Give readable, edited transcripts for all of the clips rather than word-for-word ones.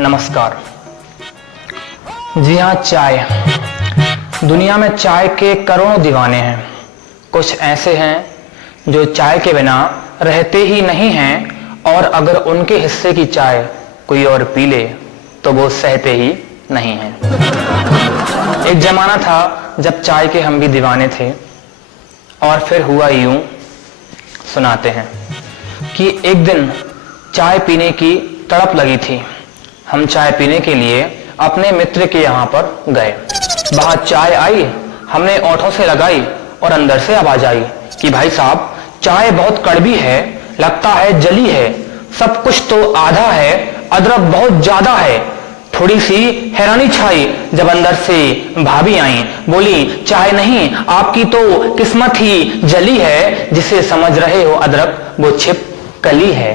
नमस्कार। जी हाँ, चाय। दुनिया में चाय के करोड़ों दीवाने हैं। कुछ ऐसे हैं जो चाय के बिना रहते ही नहीं हैं और अगर उनके हिस्से की चाय कोई और पी ले तो वो सहते ही नहीं हैं। एक जमाना था जब चाय के हम भी दीवाने थे और फिर हुआ यूं, सुनाते हैं कि एक दिन चाय पीने की तड़प लगी थी। हम चाय पीने के लिए अपने मित्र के यहाँ पर गए। बाहर चाय आई, हमने ओंठों से लगाई और अंदर से आवाज आई कि भाई साहब, चाय बहुत कड़वी है, लगता है जली है, सब कुछ तो आधा है, अदरक बहुत ज्यादा है। थोड़ी सी हैरानी छाई जब अंदर से भाभी आई, बोली चाय नहीं, आपकी तो किस्मत ही जली है, जिसे समझ रहे हो अदरक वो छिपकली है।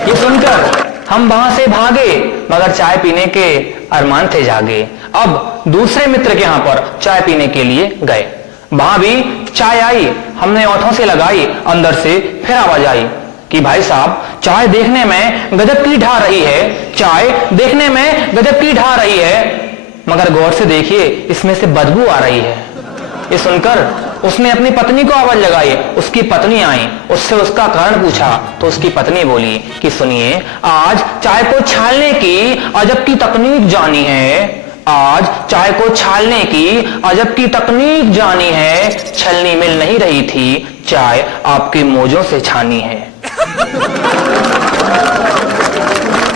ये सुनकर हम वहां से भागे, मगर चाय पीने के अरमान थे जागे। अब दूसरे मित्र के यहाँ पर चाय पीने के लिए गए। वहां भी चाय आई, हमने ओंठों से लगाई, अंदर से फिर आवाज आई कि भाई साहब, चाय देखने में गजब की ढा रही है, चाय देखने में गजब की ढा रही है, मगर गौर से देखिए इसमें से बदबू आ रही है। ये सुनकर उसने अपनी पत्नी को आवाज लगाई। उसकी पत्नी आई, उससे उसका कारण पूछा तो उसकी पत्नी बोली कि सुनिए, आज चाय को छानने की अजब की तकनीक जानी है, आज चाय को छानने की अजब की तकनीक जानी है, छलनी मिल नहीं रही थी, चाय आपके मोजों से छानी है।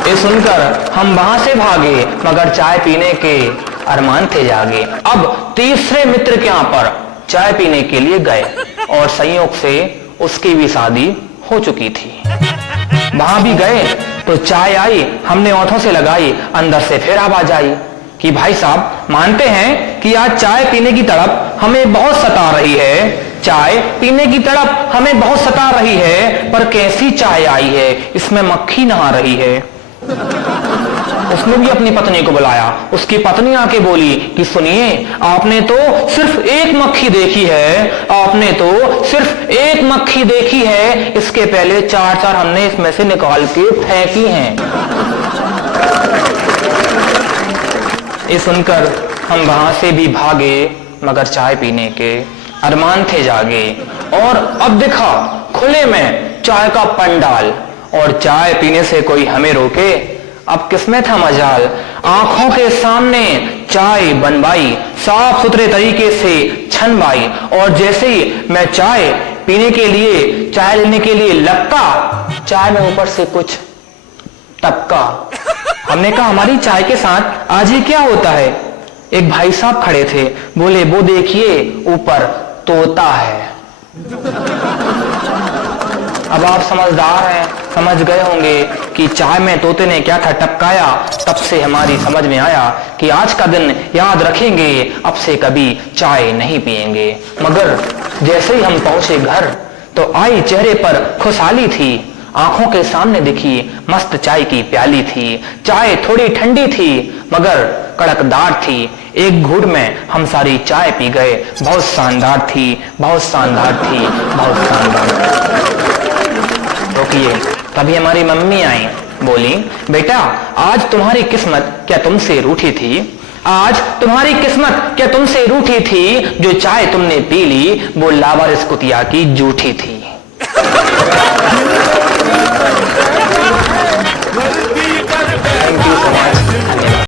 ये सुनकर हम वहां से भागे, मगर चाय पीने के अरमान थे जागे। अब तीसरे मित्र के यहाँ पर चाय पीने के लिए गए और संयोग से उसकी भी शादी हो चुकी थी। वहां भी गए तो चाय आई, हमने ओंठों से लगाई, अंदर से फिर आवाज आई कि भाई साहब, मानते हैं कि आज चाय पीने की तड़प हमें बहुत सता रही है, चाय पीने की तड़प हमें बहुत सता रही है, पर कैसी चाय आई है, इसमें मक्खी नहा रही है। उसने भी अपनी पत्नी को बुलाया। उसकी पत्नी आके बोली कि सुनिए, आपने तो सिर्फ एक मक्खी देखी है, आपने तो सिर्फ एक मक्खी देखी है, इसके पहले चार चार हमने इसमें से निकाल के फेंकी हैं। ये सुनकर हम वहां से भी भागे, मगर चाय पीने के अरमान थे जागे। और अब देखा खुले में चाय का पंडाल, और चाय पीने से कोई हमें रोके, अब किसमें था मजाल। आंखों के सामने चाय बनवाई, साफ सुथरे तरीके से छनवाई, और जैसे ही मैं चाय पीने के लिए, चाय लेने के लिए लगता, चाय में ऊपर से कुछ टपका। हमने कहा हमारी चाय के साथ आज ही क्या होता है। एक भाई साहब खड़े थे, बोले वो देखिए ऊपर तोता है। अब आप समझदार हैं, समझ गए होंगे कि चाय में तोते ने क्या था टपकाया। तब से हमारी समझ में आया कि आज का दिन याद रखेंगे, अब से कभी चाय नहीं पिएंगे। मगर जैसे ही हम पहुंचे घर तो आई चेहरे पर खुशहाली थी। आंखों के सामने दिखी मस्त चाय की प्याली थी। चाय थोड़ी ठंडी थी मगर कड़कदार थी। एक घूंट में हम सारी चाय पी गए। बहुत शानदार थी, बहुत शानदार थी, बहुत शानदार। रोकिए, तभी हमारी मम्मी आई, बोली बेटा, आज तुम्हारी किस्मत क्या तुमसे रूठी थी? आज तुम्हारी किस्मत क्या तुमसे रूठी थी? जो चाय तुमने पी ली वो लावारिस कुतिया की जूठी थी।